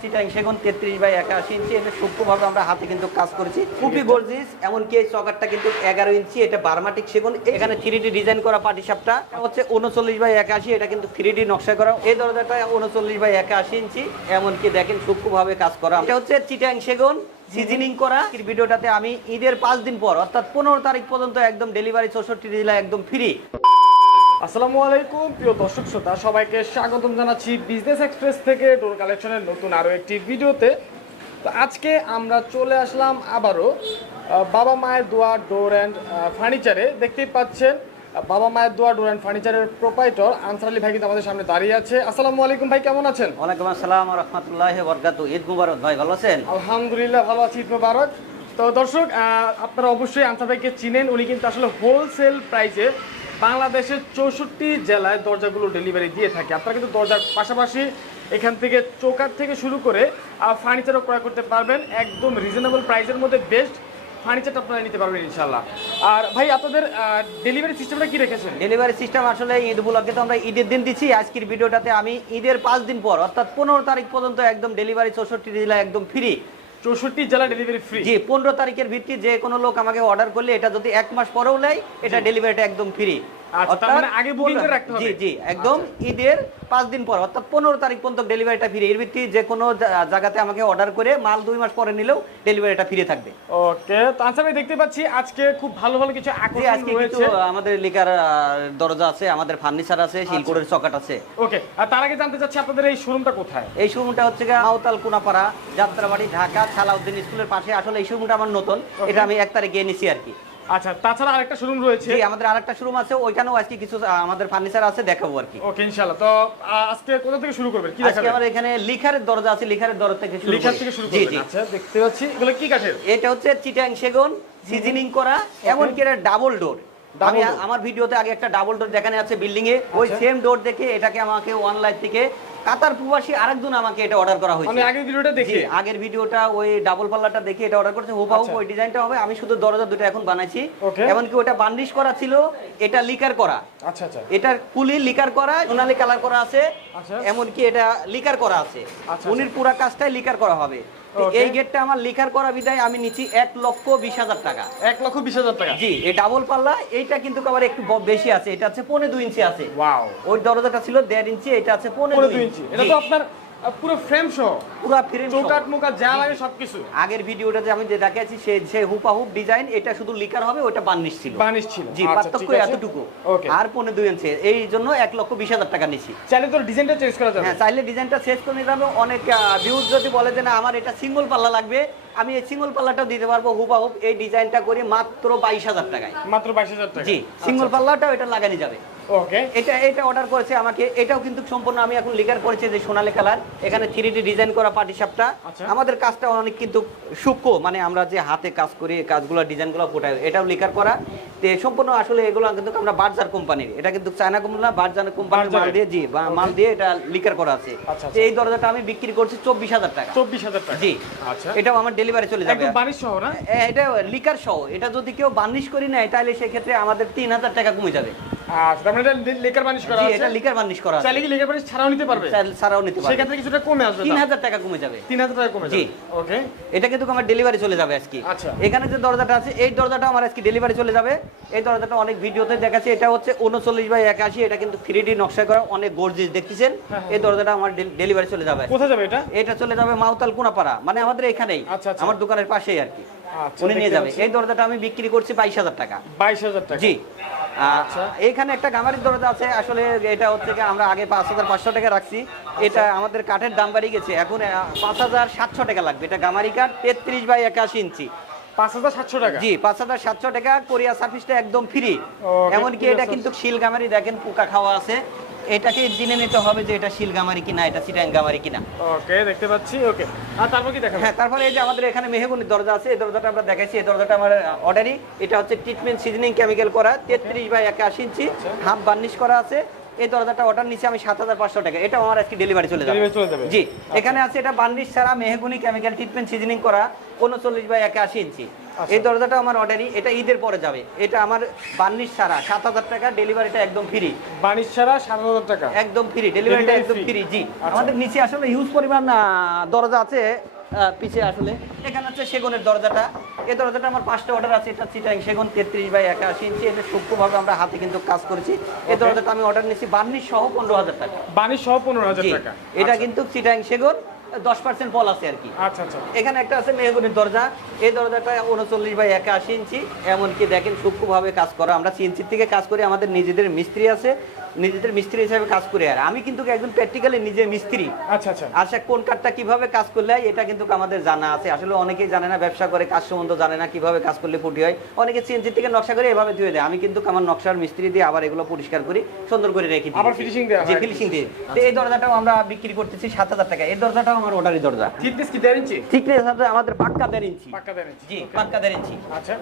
চিটাং সেগুন 33/81 ইঞ্চি, এটা সূক্ষ্মভাবে আমরা হাতে কিন্তু কাজ করেছি, খুবই গর্জিয়াস। এমনকি এই চকারটা কিন্তু 11 ইঞ্চি, এটা বার্মাটিক সেগুন। এখানে 3D ডিজাইন করা পাটিসাপটা হচ্ছে 39/81, এটা কিন্তু 3D নকশা করা। এই দরজাটা 39/81 ইঞ্চি, এমনকি দেখেন সূক্ষ্মভাবে কাজ করা। এটা হচ্ছে চিটাং সেগুন সিজনিং করা। ভিডিওটাতে আমি ঈদের 5 দিন পর অর্থাৎ 15 তারিখ পর্যন্ত একদম ডেলিভারি 64 জেলা একদম ফ্রি। আসসালামু আলাইকুম প্রিয় দর্শক শ্রোতা, সবাইকে স্বাগতম জানাচ্ছি বিজনেস এক্সপ্রেস থেকে ডোর কালেকশনের নতুন আরও একটি ভিডিওতে। তো আজকে আমরা চলে আসলাম আবারও বাবা মায়ের দোয়া ডোর অ্যান্ড ফার্নিচারে। দেখতেই পাচ্ছেন বাবা মায়ের দোয়া ডোর অ্যান্ড ফার্নিচারের প্রোপাইটর আনসার আলী ভাই কিন্তু আমাদের সামনে দাঁড়িয়ে আছে। আসসালামু আলাইকুম ভাই, কেমন আছেন? ওয়ালাইকুম আসসালাম ওয়া রাহমাতুল্লাহি ওয়া বারাকাতুহু। ঈদ মুবারক ভাই, ভালো আছেন? আলহামদুলিল্লাহ ভালো আছি, ঈদ মুবারক। তো দর্শক, আপনারা অবশ্যই আনসার ভাইকে চিনেন। উনি কিন্তু আসলে হোলসেল প্রাইসে বাংলাদেশের 64 জেলায় দরজাগুলো ডেলিভারি দিয়ে থাকে। আপনারা কিন্তু দরজার পাশাপাশি এখান থেকে চৌকাঠ থেকে শুরু করে ফার্নিচারও ক্রয় করতে পারবেন একদম রিজনেবল প্রাইসের মধ্যে। বেস্ট ফার্নিচারটা আপনারা নিতে পারবেন ইনশাল্লাহ। আর ভাই, আপনাদের ডেলিভারি সিস্টেমটা কি রেখেছেন? ডেলিভারি সিস্টেম আসলে ঈদ উপলক্ষে তো আমরা ঈদের দিন দিচ্ছি। আজকের ভিডিওটাতে আমি ঈদের 5 দিন পর অর্থাৎ 15 তারিখ পর্যন্ত একদম ডেলিভারি 64 জেলা একদম ফ্রি। 64 জেলা ডেলিভারি ফ্রি? জি, 15 তারিখের ভিত্তি যে কোনো লোক আমাকে অর্ডার করলে এটা যদি 1 মাস পরেও নেয়, এটা ডেলিভারিটা একদম ফ্রি। আচ্ছা, মানে আগে বুকিং করে রাখতে হবে? জি জি, একদম ঈদের 5 দিন পর অর্থাৎ 15 তারিখ পর্যন্ত ডেলিভারিটা ফ্রি। এর ভিত্তি যে কোনো জায়গাতে আমাকে অর্ডার করে মাল 2 মাস পরে নিলেও ডেলিভারিটা ফ্রি থাকবে। ওকে, তো আনসার ভাই দেখতে পাচ্ছি আজকে খুব ভালো ভালো কিছু আকর্ষণ আজকে রয়েছে। কিছু আমাদের লিকার দরজা আছে, আমাদের ফার্নিচার আছে, শিলকোড়ের চকাট আছে। ওকে, আর তার আগে জানতে চাচ্ছি আপনাদের এই শোরুমটা কোথায়? এই শোরুমটা হচ্ছে মাওতাল কোনাপাড়া, যাত্রাবাড়ি, ঢাকা, সালাউদ্দিন স্কুলের পাশে। আসলে এই শোরুমটা আমার নতুন, এটা আমি 1 তারিখে এনেছি আর কি। আচ্ছা, তাছাড়া আরেকটা শোরুম রয়েছে? জি, আমাদের আরেকটা শোরুম আছে, ওইখানেও আজকে কিছু আমাদের ফার্নিচার আছে, দেখাবো আর কি। ওকে ইনশাআল্লাহ। তো আজকে কোথা থেকে শুরু করবেন? কি আজকে দেখাবেন? আমার এখানে লিখারের দরজা আছে, লিখারের দরজা থেকে শুরু লিখার করি। থেকে শুরু জি করবেন? জি। আচ্ছা, দেখতে পাচ্ছি এগুলো কি কাঠের? এটা হচ্ছে চিটাং সেগুন সিজনিং করা, এমনকি এটা ডাবল ডোর। আমি আমার ভিডিওতে আগে একটা ডাবল ডোর দেখানো আছে বিল্ডিং এ, ওই সেম ডোর দেখে এটাকে আমাকে অনলাইন থেকে কাতার প্রবাসী আরেকজন আমাকে এটা অর্ডার করা হয়েছে। আমি আগের ভিডিওটা দেখি, আগের ভিডিওটা ওই ডাবল পাল্লাটা দেখে এটা অর্ডার করেছে, হুবহু ওই ডিজাইনটা হবে। আমি শুধু দরজা দুটো এখন বানাইছি। এমনকি ওটা বার্নিশ করা ছিল, এটা লিকার করা। আচ্ছা আচ্ছা, এটা ফুলি লিকার করা, সোনালী কালার করা আছে, এমনকি এটা লিকার করা আছে। উনির পুরো কাজটাই লিকার করা হবে। এই গেটটা আমার লিকার করা বিদায় আমি নিচ্ছি 1,20,000 টাকা। 1,20,000 টাকা? জি, এই ডাবল পাল্লা এইটা কিন্তু আবার একটু বেশি আছে, এটা আছে 2.5 ইঞ্চি আছে। ওয়াও, ওই দরজাটা ছিল 1.5 ইঞ্চি, এটা আছে 2.5 ইঞ্চি। এটা তো আপনার পুরো ফ্রেম সহ, পুরো ফ্রেম চৌকাঠ মুকা যা লাগে সবকিছু। আগের ভিডিওটা যে আমি যে দেখাচ্ছি সে হুবহু ডিজাইন, এটা শুধু লিকার হবে, ওটা বার্নিশ ছিল। বার্নিশ ছিল? জি, পার্থক্য এতটুকু। আর 2.5 ইঞ্চি, এই জন্য 1,20,000 টাকা নিছি। চাইলে তো ডিজাইনটা চেঞ্জ করা যাবে? হ্যাঁ, চাইলে ডিজাইনটা চেঞ্জ করে নিতে হবে। অনেক ভিউজ যদি বলে যে না আমার এটা সিঙ্গেল পাল্লা লাগবে, আমি এই সিঙ্গেল পাল্লাটাও দিতে পারবো হুবহু। এই ডিজাইনটা করি মাত্র 22,000 টাকায়। মাত্র 22,000 টাকা? জি, সিঙ্গেল পাল্লাটাও এটা লাগানো যাবে। ওকে, এটা অর্ডার করেছে আমাকে। এটাও কিন্তু সম্পূর্ণ আমি এখন লিকার করেছি, যে সোনালী কালার, এখানে 3D ডিজাইন করা পাটিসাপটা। আমাদের কাজটা অনেক কিন্তু সূক্ষ্ম, মানে আমরা যে হাতে কাজ করি, কাজগুলো ডিজাইনগুলো ফোটাই, এটাও লিকার করা। তো সম্পূর্ণ আসলে এগুলো কিন্তু আমরা বার্জার কোম্পানির, এটা কিন্তু চায়না কোম্পানি না, বার্জার কোম্পানির মাল দিয়ে, জি মাল দিয়ে এটা লিকার করা আছে। এই দরজাটা আমি বিক্রি করছি 24,000 টাকা। 24,000 টাকা? জি। আচ্ছা, এটাও আমার ডেলিভারি চলে যাবে একদম বার্নিশ সহ না? এটা লিকার সহ। এটা যদি কেউ বার্নিশ করি নেয় তাহলে সেই ক্ষেত্রে আমাদের 3,000 টাকা কমে যাবে। আচ্ছা, তার মানে এটা লিকার বার্নিশ করা আছে? জি, এটা লিকার বার্নিশ করা আছে। চাইলে কি লিকার বার্নিশ ছাড়াও নিতে পারবে? ছাড়াও নিতে পারবে। সেক্ষেত্রে কিছুটা কমে আসবে, 3,000 টাকা কমে যাবে। 3,000 টাকা কমে যাবে? জি। ওকে, এটা কিন্তু আমার ডেলিভারি চলে যাবে আজকে। আচ্ছা, এখানে যে দরজাটা আছে, এই দরজাটা আমার আজকে ডেলিভারি চলে যাবে। এই দরজাটা অনেক ভিডিওতে দেখাচ্ছি, এটা হচ্ছে 39/81, এটা কিন্তু 3D নকশা করা, অনেক গর্জিয়াস দেখতেছেন। এই দরজাটা আমার ডেলিভারি চলে যাবে। কোথায় যাবে এটা? এটা চলে যাবে মাওতাল কোনাপাড়া, মানে আমাদের এখানেই, আমার দোকানের পাশেই আর কি। উনি নিয়ে যাবে। এই দরজাটা আমি বিক্রি করছি 22,000 টাকা। 22,000 টাকা? জি। আচ্ছা, এখানে একটা গামারির দরজা আছে। আসলে এটা হচ্ছে কি আমরা আগে 5,500 টাকা রাখছি, এটা আমাদের কাঠের দাম বাড়ি গেছে, এখন 5,700 টাকা লাগবে। এটা গামারি কাঠ 33/81 ইঞ্চি। 5,700 টাকা? জি, 5,700 টাকা। কোরিয়া সার্ভিসটা একদম ফ্রি। এমনকি এটা কিন্তু শিল গামারি, দেখেন পোকা খাওয়া আছে, এটাকে জেনে নিতে হবে যে এটা শিল গামারি কিনা, এটা চিটাং গামারি কিনা। ওকে, দেখতে পাচ্ছি। ওকে, আর তারপর কি দেখাবেন? হ্যাঁ, তারপরে এই যে আমাদের এখানে মেহগনির দরজা আছে, এই দরজাটা আমরা দেখাইছি। এই দরজাটা আমার অর্ডারই, এটা হচ্ছে ট্রিটমেন্ট সিজনিং কেমিক্যাল করা, 33/81 ইঞ্চি, হাফ বার্নিশ করা আছে। এই দরজাটা অর্ডার নিচে আমি 7,500 টাকা, এটা আমার আজকে ডেলিভারি চলে যাবে। Delivery চলে যাবে। জি, এখানে আছে এটা বার্নিশ ছাড়া মেহগনি কেমিক্যাল ট্রিটমেন্ট সিজনিং করা 39/81 ইঞ্চি। এই দরজাটা আমার অর্ডারই, এটা ঈদের পরে যাবে। এটা আমার বার্নিশ ছাড়া 7,000 টাকা, ডেলিভারিটা একদম ফ্রি। বানিশ ছাড়া 7,000 টাকা একদম ফ্রি, ডেলিভারিটা Delivery একদম free। ফ্রি। জি, আচ্ছা। আমাদের নিচে আসলে হিউজ পরিমাণ দরজা আছে পিছে আসলে। এখানে হচ্ছে সেগুনের দরজাটা, এই দরজাটা আমার 5টা অর্ডার আছে। এটা চিটাং সেগুন 33/81 ইঞ্চি, এটা সূক্ষ্মভাবে আমরা হাতে কিন্তু কাজ করেছি। এই দরজাটা আমি অর্ডার নিয়েছি বার্নিশ সহ 15,000 টাকা। বানিশ সহ 15,000 জি, টাকা। এটা আচ্ছা। কিন্তু চিটাং সেগুন 10% পল আছে আর কি। আচ্ছা আচ্ছা এখানে একটা আছে মেহগনির দরজা, এই দরজাটা 39/81 ইঞ্চি। এমনকি দেখেন সূক্ষ্মভাবে কাজ করা, আমরা সিএনসির থেকে কাজ করি, আমাদের নিজেদের মিস্ত্রি আছে, নিজেদের মিস্ত্রি হিসাবে কাজ করি। আর আমি কিন্তু একদম প্র্যাকটিক্যালি নিজে মিস্ত্রি। আচ্ছা আচ্ছা আচ্ছা, কোন কাঠটা কিভাবে কাজ করলে হয় এটা কিন্তু আমাদের জানা আছে। আসলে অনেকেই জানে না, ব্যবসা করে কাজ সম্বন্ধ জানে না কিভাবে কাজ করলে ফুটি হয়। অনেকে সিএনসি থেকে নকশা করে এভাবে ধুয়ে দেয়, আমি কিন্তু আমার নকশার মিস্ত্রি দিয়ে আবার এগুলো পরিষ্কার করি, সুন্দর করে রেখে দিই। আবার finishing দেওয়া জি, হয়। ফিনিশিং দিয়ে। তো এই দরজাটাও আমরা বিক্রি করতেছি 7,000 টাকা। এই দরজাটাও আমার অর্ডারি দরজা। থিকনেস কি 1.5 ইঞ্চি? থিকনেস আছে আমাদের পাক্কা 1.5 ইঞ্চি। পাক্কা 1.5 ইঞ্চি। জি, পাক্কা 1.5 ইঞ্চি। আচ্ছা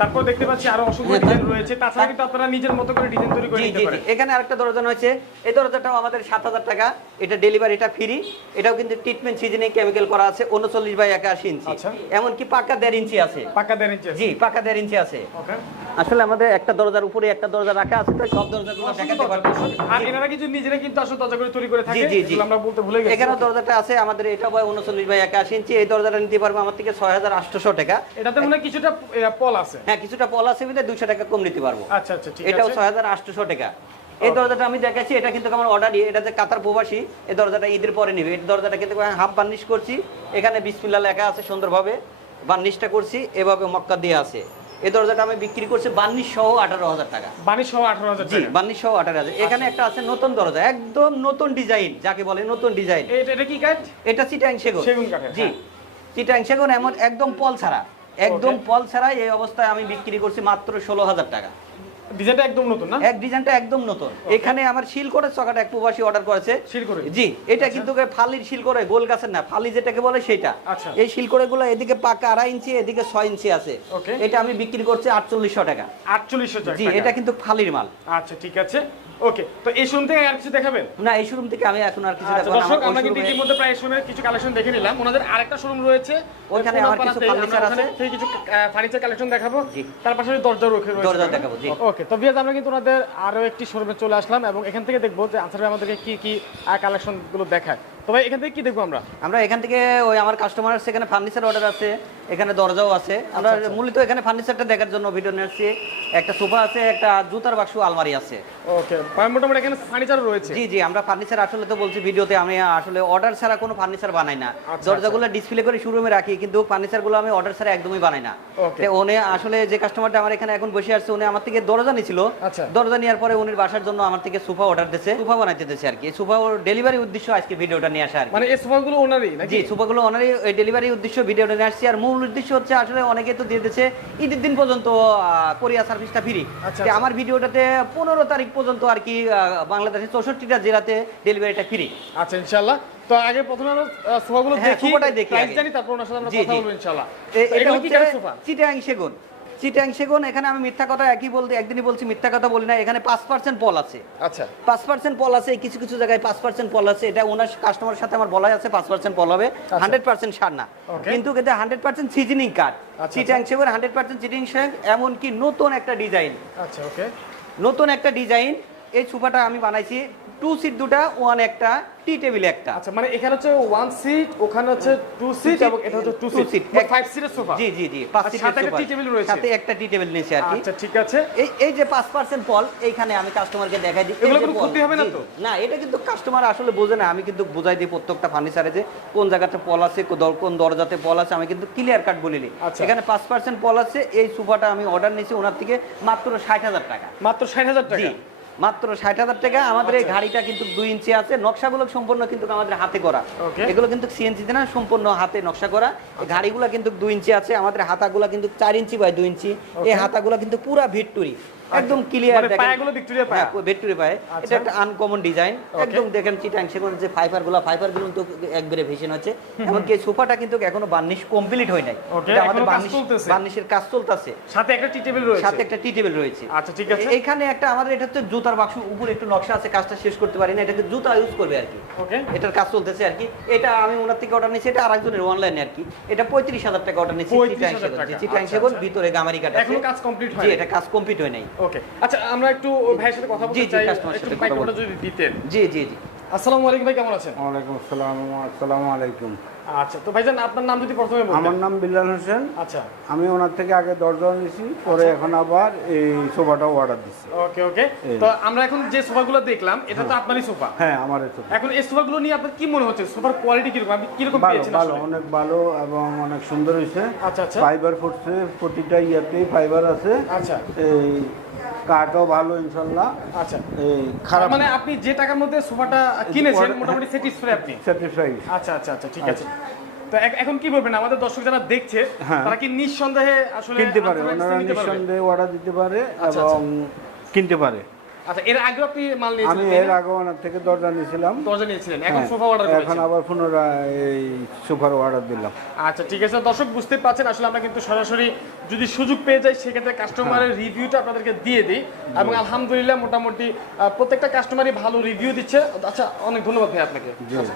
তারপর দেখতে পাচ্ছি আরো অসংখ্য ডিজাইন রয়েছে, তাছাড়া কিন্তু আপনারা নিজের মতো করে ডিজাইন তৈরি করে জি নিতে জি জি, পারেন। এখানে আরেকটা দরজা রয়েছে, এই দরজাটাও আমাদের 7,000 টাকা, এটা ডেলিভারিটা ফ্রি। এটাও কিন্তু ট্রিটমেন্ট সিজনিং কেমিক্যাল করা আছে, 39/81 ইঞ্চি। আচ্ছা। এমনকি পাক্কা 1.5 ইঞ্চি আছে। পাক্কা 1.5 ইঞ্চি আছে। জি, পাক্কা 1.5 ইঞ্চি আছে। ওকে আসলে আমাদের একটা দরজার উপরে একটা দরজা রাখা আছে, তাই সব দরজাগুলো দেখাতে পারবো। আর এনারা কিছু নিজেরা কিন্তু আসলে দরজাগুলো তৈরি করে থাকে, জি, জি, জি। এগুলো আমরা বলতে ভুলে গেছি। এখানেও দরজাটা আছে আমাদের, এটা হয় 39/81 ইঞ্চি। এই দরজাটা নিতে পারবো আমার থেকে 6,800 টাকা। এটাতে মনে হয় কিছুটা পল আছে। হ্যাঁ, কিছুটা পল আছে, 200 টাকা কম নিতে পারবো। আচ্ছা আচ্ছা ঠিক এটাও আছে। 6,800 টাকা। এই দরজাটা আমি দেখাচ্ছি, এটা কিন্তু আমার অর্ডারই, এটা যে কাতার প্রবাসী, এই দরজাটা ঈদের পরে নিবে। এই দরজাটা কিন্তু হাফ বার্নিশ করছি, এখানে বিসমিল্লাহ লেখা আছে সুন্দরভাবে, বার্নিশটা করছি এভাবে মক্কা দিয়ে আছে। এই দরজাটা আমি বিক্রি করছি বার্নিশ সহ 18,000 টাকা। বানিশ সহ 18,000 জি, টাকা। বার্নিশ সহ 18,000। এখানে একটা আছে নতুন দরজা, একদম নতুন ডিজাইন, যাকে বলে নতুন ডিজাইন। এটা কি কাঠ? এটা চিটাং সেগুন। সেগুন কাঠের, জি, হ্যাঁ। চিটাং সেগুন এমন একদম পল ছাড়া, একদম পল ছাড়া এই অবস্থায় আমি বিক্রি করছি মাত্র 16,000 টাকা। ডিজাইনটা একদম নতুন না? এক ডিজাইনটা একদম নতুন। এখানে আমার শিল করে চকাটা এক প্রবাসী অর্ডার করেছে। শিল করে? জি, এটা কিন্তু ফালির শিল করে, গোল গাছের না, ফালি যেটাকে বলে সেটা। আচ্ছা। এই শিল করে গুলো এদিকে পাকা 2.5 ইঞ্চি, এদিকে 6 ইঞ্চি আছে। ওকে। এটা আমি বিক্রি করছি 4800 টাকা। 4800 টাকা। জি, এটা কিন্তু ফালির মাল। আচ্ছা ঠিক আছে ওকে। তো এই শোরুম থেকে আর কিছু দেখাবেন? না, এই শোরুম থেকে আমি এখন আর কিছু আচ্ছা দেখাবো না। দর্শক, আমার আমরা ওই কিন্তু showroom-এ- ইতিমধ্যে প্রায় শোরুমের কিছু কালেকশন দেখে নিলাম। ওনাদের আরেকটা শোরুম রয়েছে ওইখানে আমার কিছু ফার্নিচার আছে। সেই কিছু ফার্নিচার কালেকশন দেখাবো। জি। তার পাশাপাশি দরজা রয়েছে। দরজা দেখাবো, জি। ওকে, তো ভিউয়ার্স আমরা কিন্তু ওনাদের আরো একটি শোরুমে চলে আসলাম এবং এখান থেকে দেখবো যে আনসার ভাই আমাদেরকে কি কি কালেকশন গুলো দেখায়। তো ভাই এখান থেকে কি দেখবো আমরা? আমরা এখান থেকে ওই আমার কাস্টমার সেখানে ফার্নিচার অর্ডার আছে, এখানে দরজাও আছে। আমরা মূলত এখানে ফার্নিচারটা দেখার জন্য ভিডিও নিয়ে আসছি। একটা সোফা আছে, একটা জুতার বাক্স, আলমারি আছে। ওকে, মোটামুটি এখানে ফার্নিচার রয়েছে। জি জি, আমরা ফার্নিচার আসলে তো বলছি ভিডিওতে, আমি আসলে অর্ডার ছাড়া কোনো ফার্নিচার বানাই না। আচ্ছা, দরজাগুলো ডিসপ্লে করে শোরুমে রাখি, কিন্তু ফার্নিচারগুলো আমি অর্ডার ছাড়া একদমই বানাই না। Okay. তো উনি আসলে যে কাস্টমারটা আমার এখানে এখন বসে আসছে, উনি আমার থেকে দরজা নিয়েছিল। আচ্ছা। দরজা নেওয়ার পরে উনি বাসার জন্য আমার থেকে সোফা অর্ডার দিয়েছে, সোফা বানাইতে দিয়েছে আর কি। সোফা ওর ডেলিভারি উদ্দেশ্য আজকে ভিডিওটা নিয়ে আসা আর কি। মানে এই সোফাগুলো ওনারই নাকি? জি, সোফাগুলো ওনারই ডেলিভারি উদ্দেশ্য ভিডিওটা নিয়ে আসছি। আর মূল উদ্দেশ্য হচ্ছে আসলে অনেকে তো দিয়ে দিচ্ছে ঈদের দিন পর্যন্ত কোরিয়া সার্ভিসটা ফ্রি। আচ্ছা, আমার ভিডিওটাতে 15 তারিখ পর্যন্ত আর কি বাংলাদেশের 64টা জেলাতে ডেলিভারিটা ফ্রি। আচ্ছা ইনশাআল্লাহ। তো আগে প্রথমে আমরা সোফাগুলো হ্যাঁ, দেখি, সোফাটাই দেখি প্রাইস আগে। জানি, তারপর ওনার সাথে আমরা জি, কথা জি। বলবো ইনশাআল্লাহ। এটা এগুলো কি হচ্ছে কাঠের সোফা? চিটাং সেগুন। চিটাং সেগুন, এখানে আমি মিথ্যা কথা একই বলতে একদিনই বলছি, মিথ্যা কথা বলি না। এখানে 5% পল আছে। আচ্ছা 5% পল আছে, কিছু কিছু জায়গায় 5% পল আছে। এটা ওনার কাস্টমারের সাথে আমার বলাই আছে 5% পল হবে, 100% সার না। Okay. কিন্তু 100% সিজনিং কাঠ। আচ্ছা, চিটাং সেগুন 100% সিজনিং শেক, এমনকি নতুন একটা ডিজাইন, আচ্ছা ওকে। নতুন একটা ডিজাইন। এই সোফাটা আমি বানাইছি 2 সিট দুটা, 1 একটা, টি টেবিল একটা। আচ্ছা মানে এখানে হচ্ছে 1 সিট, ওখানে হচ্ছে 2 সিট এবং এটা হচ্ছে 2 সিট, 5 সিটের সোফা। জি জি জি, 5 আর সিটের সাথে একটা সোফা, টি টেবিল রয়েছে। সাথে একটা টি টেবিল নিয়েছি আর কি। আচ্ছা ঠিক আছে। এই যে 5% পল, এইখানে আমি কাস্টমারকে দেখাই দিই। এগুলো এই যে কোনো পল, ক্ষতি হবে না জি, তো? না, এটা কিন্তু কাস্টমার আসলে বোঝে না। আমি কিন্তু বুঝাই দিই প্রত্যেকটা ফার্নিচারে যে কোন জায়গাতে পল আছে, কোন দরজাতে পল আছে, আমি কিন্তু ক্লিয়ার কাট বলিনি। আচ্ছা। এখানে 5% পল আছে। এই সোফাটা আমি অর্ডার নিয়েছি ওনার থেকে মাত্র 60,000 টাকা। মাত্র 60,000 টাকা। জি, মাত্র 60,000 টাকা। আমাদের এই আচ্ছা। ঘাড়িটা কিন্তু 2 ইঞ্চি আছে, নকশাগুলো সম্পূর্ণ কিন্তু আমাদের হাতে করা। Okay. এগুলো কিন্তু সিএনসি না, সম্পূর্ণ হাতে নকশা করা। এই ঘাড়িগুলো কিন্তু 2 ইঞ্চি আছে। আমাদের হাতাগুলো কিন্তু 4 ইঞ্চি বাই 2 ইঞ্চি। এই হাতাগুলো কিন্তু পুরা ভিক্টোরি, একদম ক্লিয়ার মানে দেখেন পায়াগুলো ভিক্টোরিয়া পায়া। হ্যাঁ, ভিক্টোরিয়া পায়। আচ্ছা। এটা একটা আনকমন ডিজাইন, একদম দেখেন চিটাং সেগুন যে ফাইবারগুলো তো একবারে ভেসে আছে। এমনকি এই সোফাটা কিন্তু এখনো বার্নিশ কমপ্লিট হয় নাই। Okay, এটা আমাদের এখনো কাজ বার্নিশ চলতেছে। বার্নিশের কাজ চলতেছে। সাথে একটা টি টেবিল রয়েছে। সাথে একটা টি টেবিল রয়েছে। আচ্ছা, ঠিক আছে। এখানে একটা আমাদের এটা হচ্ছে জুতার বাক্স, উপরে একটু নকশা আছে, কাজটা শেষ করতে পারি না, এটাকে জুতা ইউজ করবে আর কি। ওকে। এটার কাজ চলতেছে আর কি। এটা আমি ওনার থেকে অর্ডার নিয়েছি, এটা আরেকজনের অনলাইনে আর কি। এটা 35,000 টাকা অর্ডার নিয়েছি। 35,000 টাকা। চিটাং আচ্ছা, সেগুন আচ্ছা। ভিতরে গামারি কাটা আছে। এখনো কাজ কমপ্লিট জি, হয়নি। এটা কাজ কমপ্লিট হয় নাই। ওকে, আচ্ছা আমরা একটু ওই ভাইয়ের সাথে কথা জি, বলতে জি, চাই, কাস্টমারের একটু সাথে কথা মাইক্রোফোনটা বলবো। যদি দিতেন। জি জি জি। আসসালামু আলাইকুম ভাই, কেমন আছেন? ওয়ালাইকুম আসসালাম। আসসালামু আলাইকুম। আচ্ছা, তো ভাইজান আপনার নাম যদি প্রথমে বলতেন। আমার নাম বিল্লাল হোসেন। আচ্ছা, আমি ওনার থেকে আগে দরজা নিয়েছি, পরে এখন আবার এই সোফাটাও অর্ডার দিচ্ছি। ওকে ওকে। এই। তো আমরা এখন যে সোফাগুলো দেখলাম, এটা তো আপনারই সোফা। হ্যাঁ, আমার এই সোফা এখন এই সোফাগুলো নিয়ে আপনার কি মনে হচ্ছে? সোফার কোয়ালিটি কিরকম, আপনি কিরকম ভালো পেয়েছেন ভালো, আসলে? অনেক ভালো এবং অনেক সুন্দর হয়েছে। আচ্ছা আচ্ছা ফাইবার ফুটছে, প্রতিটা ইয়াতেই ফাইবার আছে। আচ্ছা এই কাঠও ভালো ইনশাল্লাহ। আচ্ছা। এই খারাপ মানে আপনি যে টাকার মধ্যে সোফাটা কিনেছেন মোটামুটি স্যাটিসফাই আপনি? স্যাটিসফাইড। আচ্ছা আচ্ছা আচ্ছা, ঠিক আছে। তো এখন কি বলবেন আমাদের দর্শক যারা দেখছে, হ্যাঁ। তারা কি নিঃসন্দেহে আসলে কিনতে পারে, আপনার কাছ ওনারা থেকে নিতে পারবে? নিঃসন্দেহে অর্ডার দিতে পারে আচ্ছা, এবং কিনতে পারে। আচ্ছা, এর আগে আপনি মাল আমি নিয়েছিলেন? এর আগে ওনার থেকে দরজা নিয়েছিলাম। দরজা নিয়েছিলেন, এখন হ্যাঁ, সোফা অর্ডার এখন করেছেন। আবার পুনরায় এই সোফার অর্ডার দিলাম। আচ্ছা, ঠিক আছে। দর্শক বুঝতে পারছেন, আসলে আমরা কিন্তু সরাসরি যদি সুযোগ পেয়ে যাই, সেক্ষেত্রে কাস্টমারের রিভিউটা আপনাদেরকে দিয়ে দিই, এবং আলহামদুলিল্লাহ মোটামুটি প্রত্যেকটা কাস্টমারই ভালো রিভিউ দিচ্ছে। আচ্ছা, অনেক ধন্যবাদ ভাই আপনাকে। জি জি।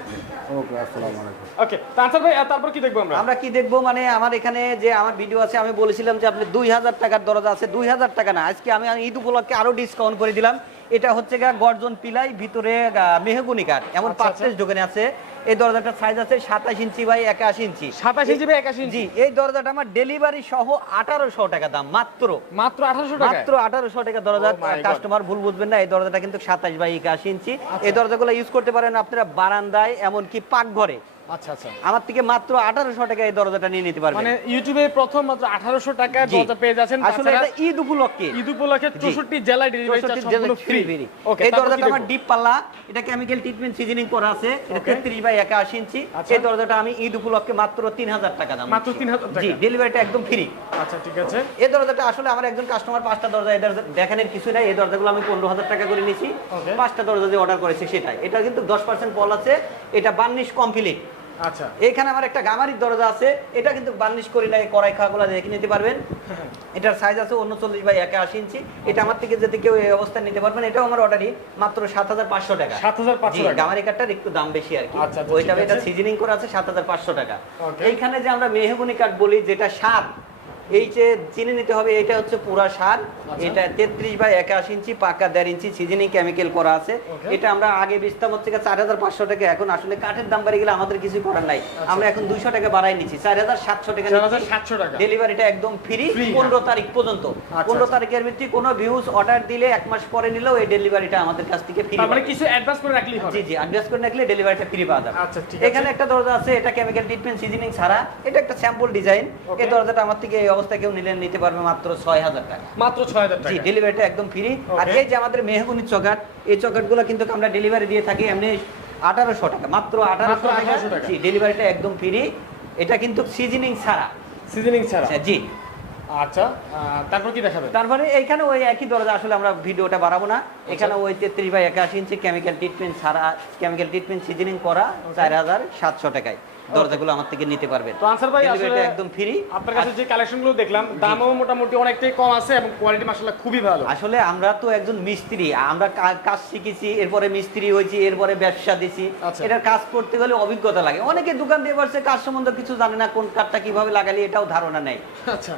ওকে, আসসালামু আলাইকুম। ওকে, তানসার ভাই, তারপর কি দেখবো আমরা? আমরা কি দেখবো মানে আমার এখানে যে আমার ভিডিও আছে, আমি বলেছিলাম যে আপনি 2,000 টাকার দরজা আছে, 2,000 টাকা না, আজকে আমি ঈদ উপলক্ষে আরো ডিসকাউন্ট করে দিলাম। এটা হচ্ছে গর্জন পিলাই, ভিতরে মেহগনি কাঠ, এমন আচ্ছা, পাঁচটেজ দোকানে আছে। এই দরজাটার সাইজ আছে 27 inch by 81 inch. 27 inch by 81 ইঞ্চি? জি, এই দরজাটা আমার ডেলিভারি সহ 1800 টাকা দাম, মাত্র মাত্র 1800 টাকা? মাত্র 1800 টাকা দরজা। Oh my God. কাস্টমার ভুল বুঝবেন না, এই দরজাটা কিন্তু 27 বাই 81 ইঞ্চি। আচ্ছা। এই দরজাগুলো ইউজ করতে পারেন আপনারা বারান্দায়, এমনকি পাকঘরে। আচ্ছা আচ্ছা, আমার থেকে মাত্র 1800 টাকা এই দরজাটা নিয়ে নিতে পারবেন। মানে ইউটিউবে প্রথম মাত্র 1800 টাকায় জি। দরজা পেয়ে যাচ্ছেন। আসলে এটা ঈদ উপলক্ষে, ঈদ উপলক্ষে 64 জেলায় ডেলিভারি চার্জ 64 সম্পূর্ণ ফ্রি। free। ওকে, এই দরজাটা আমার ডিপ পাল্লা, এটা কেমিক্যাল ট্রিটমেন্ট সিজনিং করা আছে, এটা Okay. 33 বাই 81 ইঞ্চি। আচ্ছা। এই দরজাটা আমি ঈদ উপলক্ষে মাত্র 3000 টাকা দাম মাত্র দিচ্ছি। 3000 টাকা? জি, ডেলিভারিটা একদম ফ্রি। আচ্ছা, ঠিক আছে। এই দরজাটা আসলে আমার একজন কাস্টমার 5টা দরজা, এই দরজা দেখানোর কিছু নাই, এই দরজাগুলো আমি 15,000 টাকা করে নিয়েছি। Okay. 5টা দরজা যে অর্ডার করেছি সেটাই। এটা কিন্তু 10% পল আছে, এটা বার্নিশ কমপ্লিট। আচ্ছা, এইখানে আমার একটা গামারির দরজা আছে, এটা কিন্তু বার্নিশ করি নাই, কড়াই খাওয়াগুলো দেখে নিতে পারবেন। এটার সাইজ আছে 39 বাই 81 ইঞ্চি। এটা আমার থেকে যদি কেউ এই অবস্থায় নিতে পারবেন, এটাও আমার অর্ডারই মাত্র 7,500 টাকা। 7,500 জি, টাকা। গামারি কাঠটার একটু দাম বেশি আর কি। আচ্ছা, আচ্ছা, ওইটা ঠিক এটা আছে। সিজনিং করা আছে 7,500 টাকা। Okay. এইখানে যে আমরা মেহগনি কাঠ বলি, যেটা সার, এই যে চিনে নিতে হবে, এটা হচ্ছে পুরা সার। এটা 33 বাই 81 ইঞ্চি, পাকা 1.5 ইঞ্চি, সিজনিং কেমিক্যাল করা আছে। Okay. এটা আমরা আগে বেচতাম হচ্ছে 4,500 টাকা, এখন আসলে কাঠের দাম বেড়ে গেলে আমাদের কিছু করার নাই, আমরা এখন 200 টাকা বাড়াই নিচ্ছি, 4,700 টাকা নিচ্ছি। 4,700 টাকা। ডেলিভারিটা একদম ফ্রি Free, 15 তারিখ পর্যন্ত। আচ্ছা, 15 আচ্ছা। তারিখের ভিত্তি কোনো ভিউজ অর্ডার দিলে 1 মাস পরে নিলেও এই ডেলিভারিটা আমাদের কাছ থেকে ফ্রি। তার মানে কিছু অ্যাডভান্স করে রাখলেই হবে? জি জি, অ্যাডজাস্ট করে রাখলে ডেলিভারিটা ফ্রি পাওয়া যাবে। আচ্ছা, ঠিক এখানে আছে। একটা দরজা আছে, এটা কেমিক্যাল ট্রিটমেন্ট সিজনিং ছাড়া, এটা একটা স্যাম্পল ডিজাইন। Okay. এই দরজাটা আমার থেকে এই অবস্থায় কেউ নিতে পারবে মাত্র 6,000 টাকা। মাত্র 6000 জি, টাকা? ডেলিভারিটা একদম ফ্রি। আর Okay. এই যে আমাদের মেহগনি চকাট, এই চকাটগুলো কিন্তু আমরা ডেলিভারি দিয়ে থাকি এমনি 1800 টাকা, মাত্র 1800 1800 টাকা। টাকা। জি, ডেলিভারিটা একদম ফ্রি। এটা কিন্তু সিজনিং ছাড়া। সিজনিং ছাড়া? জি। আচ্ছা, তারপর কি দেখাবেন? তারপরে এইখানে ওই একই দরজা, আসলে আমরা ভিডিওটা বাড়াবো না। এখানে ওই 33 বাই 81 ইঞ্চি কেমিক্যাল ট্রিটমেন্ট ছাড়া, কেমিক্যাল ট্রিটমেন্ট সিজনিং করা 4,700 টাকায় দরজাগুলো আমার থেকে নিতে পারবেন। তো আনসার ভাই, আসলে ডেলিভারিটা একদম ফ্রি। আপনার কাছে যে কালেকশনগুলো দেখলাম, দামও মোটামুটি অনেকটাই কম আছে এবং কোয়ালিটি মাশাআল্লাহ খুবই ভালো। আসলে আমরা তো একজন মিস্ত্রি, আমরা কাজ শিখেছি, এরপরে মিস্ত্রি হয়েছি, এরপরে ব্যবসা দিছি। আচ্ছা। এটার কাজ করতে গেলে অভিজ্ঞতা লাগে। অনেকে দোকান দিয়ে বসে, কাজ সম্বন্ধে কিছু জানে না, কোন কাঠটা কিভাবে লাগালি এটাও ধারণা নেই। আচ্ছা,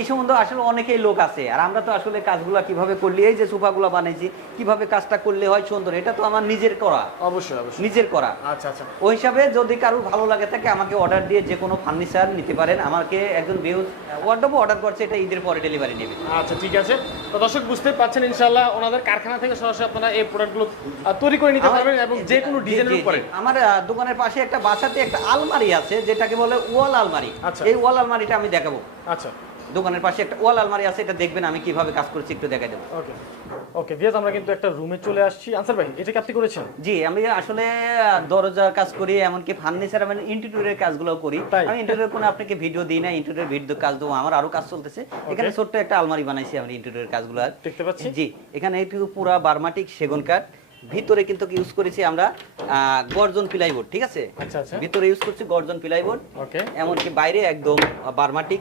এই সম্বন্ধে আসলে অনেকেই লোক আছে। আর আমরা তো আসলে কাজগুলো কিভাবে করলি, এই যে সোফাগুলো বানাইছি, কিভাবে কাজটা করলে হয় সুন্দর, এটা তো আমার নিজের করা, অবশ্যই অবশ্যই। নিজের করা। আচ্ছা আচ্ছা, ওই হিসাবে যদি কারো ভালো লাগে থাকে, আমাকে অর্ডার দিয়ে যে কোনো ফার্নিচার নিতে পারেন। আমাকে একজন ভিউজ ওয়ার্ডরোবও অর্ডার করছে, এটা ঈদের পরে ডেলিভারি নেবে। আচ্ছা, ঠিক আছে। তো দর্শক বুঝতে পারছেন, ইনশাআল্লাহ ওনাদের কারখানা থেকে সরাসরি আপনারা এই প্রোডাক্টগুলো তৈরি করে নিতে পারবেন এবং যে কোনো ডিজাইনের উপরে। আমার দোকানের পাশে একটা বাসাতে একটা আলমারি আছে, যেটাকে বলে ওয়াল আলমারি। আচ্ছা। এই ওয়াল আলমারিটা আমি দেখাবো। আচ্ছা, দোকানের পাশে একটা ওয়াল আলমারি আছে, এটা দেখবেন আমি কিভাবে কাজ করছি একটু দেখাই দেবো। ওকে ওকে ভিউয়ার্স, আমরা কিন্তু একটা রুমে চলে আসছি। আনসার ভাই, এটা কি আপনি করেছেন? জি, আমি আসলে দরজার কাজ করি, এমনকি ফার্নিচার এবং ইন্টেরিয়রের কাজগুলো করি। তাই? আমি ইন্টেরিয়র কোনো আপনাকে ভিডিও দিই না, ইন্টেরিয়র ভিডিও কাজ দেবো, আমার আরো কাজ চলতেছে। এখানে ছোট্ট একটা আলমারি বানাইছি আমি ইন্টেরিয়রের কাজগুলো। দেখতে পাচ্ছি। জি, এখানে একটু পুরা বার্মাটিক সেগুন কাঠ, ভিতরে কিন্তু ইউজ করেছি আমরা গর্জন প্লাইবোর্ড, ঠিক আছে? আচ্ছা আচ্ছা, ভিতরে ইউজ করছি গর্জন প্লাইবোর্ড, ওকে এমনকি বাইরে একদম বার্মাটিক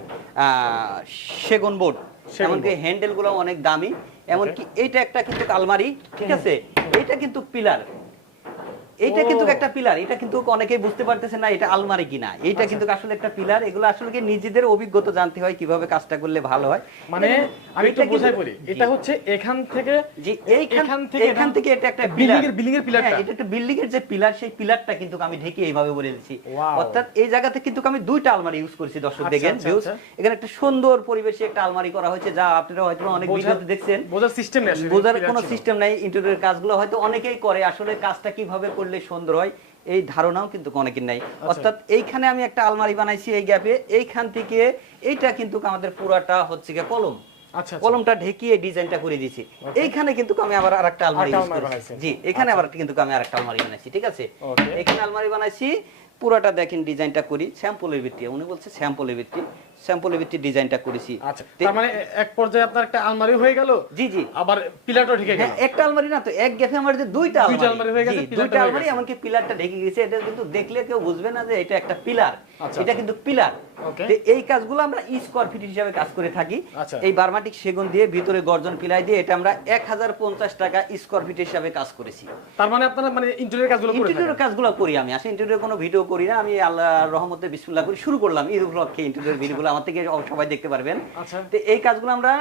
সেগুন বোর্ড, এমনকি হ্যান্ডেল গুলো অনেক দামি। এমনকি এইটা একটা কিন্তু আলমারি, ঠিক আছে? এইটা কিন্তু পিলার, এইটা কিন্তু একটা পিলার, এটা কিন্তু অনেকেই বুঝতে পারতেছে না এটা আলমারি কিনা। এইটা কিন্তু আসলে একটা পিলার। এগুলো আসলে কি নিজেদের অভিজ্ঞতা জানতে হয় কিভাবে কাজটা করলে ভালো হয়। মানে আমি একটু এটা কিন্তু- বোঝাই বলি, এটা হচ্ছে এখান থেকে জি, এখান থেকে এখান থেকে এটা একটা বিল্ডিং এর পিলারটা, হ্যাঁ, এটা একটা বিল্ডিং এর যে পিলার, সেই পিলারটা কিন্তু আমি ঢেকে এইভাবে বলে দিচ্ছি। Wow. অর্থাৎ এই জায়গাতে কিন্তু আমি দুইটা আলমারি ইউজ করছি, দর্শক আচ্ছা, দেখেন আচ্ছা, ভিউজ। আচ্ছা। এখানে একটা সুন্দর পরিবেশে একটা আলমারি করা হয়েছে, যা আপনারা হয়তো অনেক ভিডিওতে দেখছেন। বোঝার সিস্টেম নেই আসলে, বোঝার pillar কোনো ছিল। সিস্টেম নাই। ইন্টেরিয়র কাজগুলো হয়তো অনেকেই করে, আসলে কাজটা কিভাবে করলে সুন্দর হয় এই ধারণাও কিন্তু অনেকের নাই। অর্থাৎ এইখানে আমি একটা আলমারি বানাইছি এই গ্যাপে, এইখান থেকে এইটা কিন্তু আমাদের পুরাটা হচ্ছে গিয়ে কলম, আচ্ছা আচ্ছা, কলমটা ঢেকিয়ে ডিজাইনটা করে দিয়েছি। এইখানে কিন্তু আমি আবার আরেকটা আলমারি আরেকটা ইউজ আলমারি করেছি। বানাইছেন। জি, এখানে আবার কিন্তু আমি আরেকটা আলমারি বানাইছি, ঠিক আছে? Okay. এখানে আলমারি বানাইছি, পুরাটা দেখেন ডিজাইনটা করি স্যাম্পলের ভিত্তি, উনি বলছে স্যাম্পলের ভিত্তি, স্যাম্পলের ভিত্তি ডিজাইনটা করেছি। আচ্ছা, তার মানে এক পর্যায়ে আপনার একটা আলমারি হয়ে গেল, জি জি, আবার পিলারটা ঢেকে গেল। হ্যাঁ, একটা আলমারি না তো, এক গ্যাপে আমার যে দুইটা দুইটা আলমারি আলমারি হয়ে গেছে, জি, পিলারটা দুইটা হয়ে আলমারি, গেছে। এমনকি পিলারটা ঢেকে গেছে। এটা কিন্তু দেখলে কেউ বুঝবে না যে এটা একটা পিলার, আচ্ছা, এটা কিন্তু পিলার। Okay. এই কাজগুলো আমরা স্কয়ার ফিট হিসাবে কাজ করে থাকি। আচ্ছা। এই বার্মাটিক সেগুন দিয়ে ভিতরে গর্জন পিলাই দিয়ে এটা আমরা 1050 টাকা স্কয়ার ফিট হিসাবে কাজ করেছি। তার মানে আপনারা মানে ইন্টেরিয়র কাজগুলো করে ইন্টেরিয়র থাকেন। কাজগুলো করি আমি, আসলে ইন্টেরিয়র কোনো ভিডিও করি না আমি, আল্লাহর রহমতে বিসমিল্লাহ করে শুরু করলাম। ঈদ উপলক্ষে ইন্টেরিয়র ভিডিওগুলো আমার থেকে সবাই দেখতে পারবেন। আচ্ছা। তো এই কাজগুলো আমরা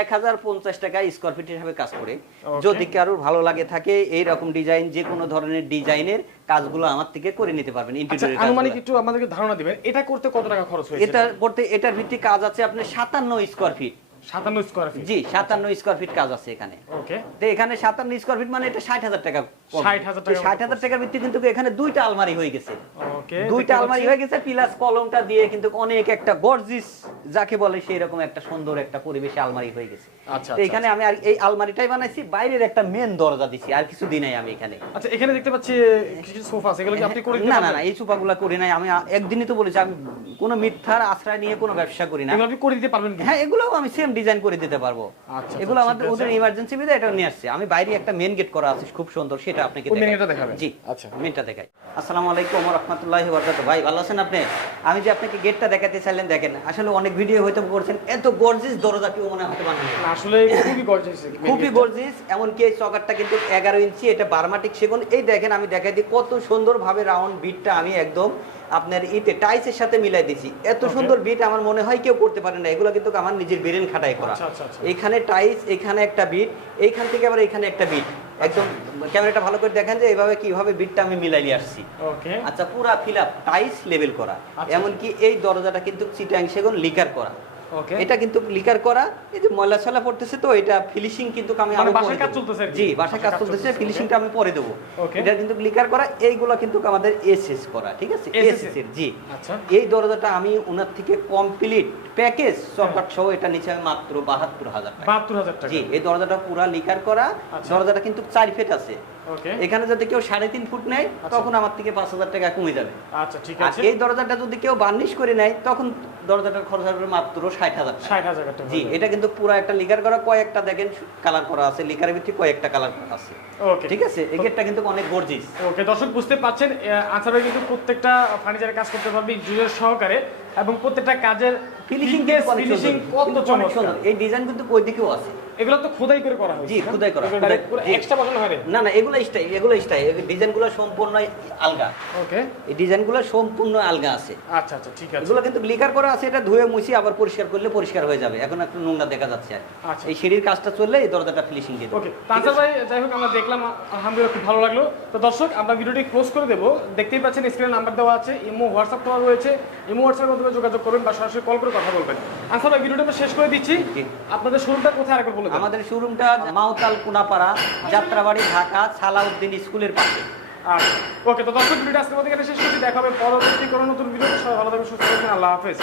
1050 টাকা স্কয়ার ফিট হিসাবে কাজ করি। Okay. যদি কারোর ভালো লাগে থাকে এই রকম ডিজাইন, যে কোনো ধরনের ডিজাইনের কাজগুলো আমার থেকে করে নিতে পারবেন। আচ্ছা, ইন্টেরিয়র আনুমানিক একটু আমাদেরকে ধারণা দিবেন, এটা করতে কত টাকা খরচ হয়েছে? এটা করতে, এটার ভিত্তিক কাজ আছে আপনার 57 স্কয়ার ফিট। 57 square feet. জি, 57 স্কয়ার ফিট কাজ আছে এখানে। ওকে, তো এখানে 57 স্কয়ার ফিট মানে এটা 60,000 টাকা। 60,000 টাকা। 60,000 টাকার ভিত্তি কিন্তু এখানে দুইটা আলমারি হয়ে গেছে। ওকে, দুইটা আলমারি হয়ে গেছে, প্লাস কলমটা দিয়ে কিন্তু অনেক একটা গর্জিস যাকে বলে সেই রকম একটা সুন্দর একটা পরিবেশে আলমারি হয়ে গেছে। আচ্ছা, তো এখানে আমি আর এই আলমারিটাই বানাইছি, বাইরের একটা মেন দরজা দিছি, আর কিছু দিই নাই আমি এখানে। আচ্ছা, এখানে দেখতে পাচ্ছি কিছু সোফা আছে, এগুলো কি আপনি করে দিতে না না পারবেন? না, এই সোফাগুলো করি নাই আমি। একদিনই তো বলেছি আমি কোনো মিথ্যার আশ্রয় নিয়ে কোনো ব্যবসা করি না। এগুলো আপনি করে দিতে পারবেন কি? হ্যাঁ, এগুলোও আমি সেম ডিজাইন করে দিতে পারবো। আচ্ছা, এগুলো ঠিক আমাদের আছে। ওদের ইমার্জেন্সি বিধে এটা নিয়ে আসছে। আমি বাইরে একটা মেন গেট করা আছে খুব সুন্দর, সেটা আপনাকে ওই main দেখাই। gate-টা দেখাবেন? জি, আচ্ছা। মেনটা দেখাই। আসসালামু আলাইকুম ওয়া রাহমাতুল্লাহি ওয়া বারাকাতুহু। ভাই ভালো আছেন আপনি? আমি যে আপনাকে গেটটা দেখাতে চাইলেন, দেখেন আসলে অনেক ভিডিও হয়তো করছেন, এত গর্জিয়াস দরজাটিও মনে হতে পারে না, আসলে খুবই গর্জিয়াস, খুবই গর্জিয়াস। এমনকি এই চকারটা কিন্তু 11 ইঞ্চি, এটা বার্মাটিক সেগুন। এই দেখেন আমি দেখাই দিই কত সুন্দরভাবে রাউন্ড বিটটা আমি একদম আপনার ইতে টাইসের সাথে মিলাই দিছি। এত সুন্দর বিট আমার মনে হয় কেউ করতে পারে না। এগুলো কিন্তু আমার নিজের ব্রেন খাটাই করা। আচ্ছা, আচ্ছা, আচ্ছা। এখানে টাইস, এখানে একটা বিট, এইখান থেকে আবার এখানে একটা বিট, একদম ক্যামেরাটা ভালো করে দেখেন যে এইভাবে কিভাবে বিটটা আমি মিলাই নিয়ে আসছি। ওকে, আচ্ছা, পুরা ফিল আপ টাইস লেভেল করা। আচ্ছা। এমনকি এই দরজাটা কিন্তু চিটাং সেগুন লিকার করা। ওকে, এটা কিন্তু লিকার করা। এই যে ময়লা ছলা পড়তেছে তো এটা ফিনিশিং কিন্তু আমি মানে আরো বাসায় পরে কাজ দেবো। চলতেছে আর কি? জি, বাসায় কাজ চলতেছে, চলতেছে, ফিনিশিংটা আমি পরে দেবো। ওকে। এটা কিন্তু লিকার করা। এইগুলো কিন্তু আমাদের এসএস করা, ঠিক আছে? এসএস এর, জি। আচ্ছা, এই দরজাটা আমি ওনার থেকে কমপ্লিট প্যাকেজ সফট সহ এটা নিচে আমি মাত্র 72,000 টাকা। 72,000 টাকা। জি, এই দরজাটা পুরা লিকার করা। আচ্ছা। দরজাটা কিন্তু 4 ফিট আছে। ওকে, এখানে যদি কেউ 3.5 ফুট নেয় তখন আমার থেকে 5,000 টাকা কমে যাবে। আচ্ছা, ঠিক আর আছে। এই দরজাটা যদি কেউ বার্নিশ করে নেয় তখন দরজাটার খরচ হবে মাত্র 60,000 টাকা। 60,000 টাকা। জি, এটা কিন্তু পুরো একটা লিকার করা, কয়েকটা দেখেন কালার করা আছে, লিকারের ভিতরে কয়েকটা কালার করা আছে, ওকে, ঠিক আছে? এই গেটটা কিন্তু অনেক গর্জিয়াস। ওকে, দর্শক বুঝতে পাচ্ছেন, আনসার ভাই কিন্তু প্রত্যেকটা ফার্নিচারের কাজ করতে পারবে ইঞ্জিনিয়ার সহকারে, এবং প্রত্যেকটা কাজের ফিনিশিং ফিনিশিং কত চমৎকার। এই ডিজাইন কিন্তু ওই দিকেও আছে। এগুলো তো খোদাই করে করা হয়েছে। জি, খোদাই করা, এগুলো direct পুরো জি। এক্সট্রা বসানো হয় না? না না, এগুলো স্টাইল, এগুলো স্টাইল, ডিজাইনগুলো সম্পূর্ণ আলগা। ওকে, এই ডিজাইনগুলো সম্পূর্ণ আলগা আছে। আচ্ছা আচ্ছা, ঠিক আছে। এগুলো কিন্তু লিকার করা আছে, এটা ধুয়ে মুছি আবার পরিষ্কার করলে পরিষ্কার হয়ে যাবে। এখন একটু নোংরা দেখা যাচ্ছে আর আচ্ছা। এই সিঁড়ির কাজটা চললে এই দরজাটা ফিনিশিং দিয়ে দেবো। ওকে, আনসার ভাই যাই হোক আমরা দেখলাম, আলহামদুলিল্লাহ খুব ভালো লাগলো। তো দর্শক আমরা ভিডিওটি ক্লোজ করে দেবো। দেখতেই পাচ্ছেন স্ক্রিনে নাম্বার দেওয়া আছে, ইমো হোয়াটসঅ্যাপ দেওয়া রয়েছে। ইমো হোয়াটসঅ্যাপের মাধ্যমে যোগাযোগ করবেন বা সরাসরি কল করে কথা বলবেন। আনসার ভাই ভিডিওটা আমরা শেষ করে দিচ্ছি। জি। আপনাদের শোরুমটা কোথায় আরেকবার বলে দেন। আমাদের শোরুমটা মাওতাল কোনাপাড়া, যাত্রাবাড়ি, ঢাকা, সালাউদ্দিন স্কুলের পাশে। আচ্ছা, ওকে, তো দর্শক ভিডিওটা আজকের মধ্যে এখানে শেষ করছি। দেখা হবে পরবর্তী কোনো নতুন ভিডিও। সবাই ভালো থাকবেন, সুস্থ থাকবেন, আল্লাহ হাফেজ।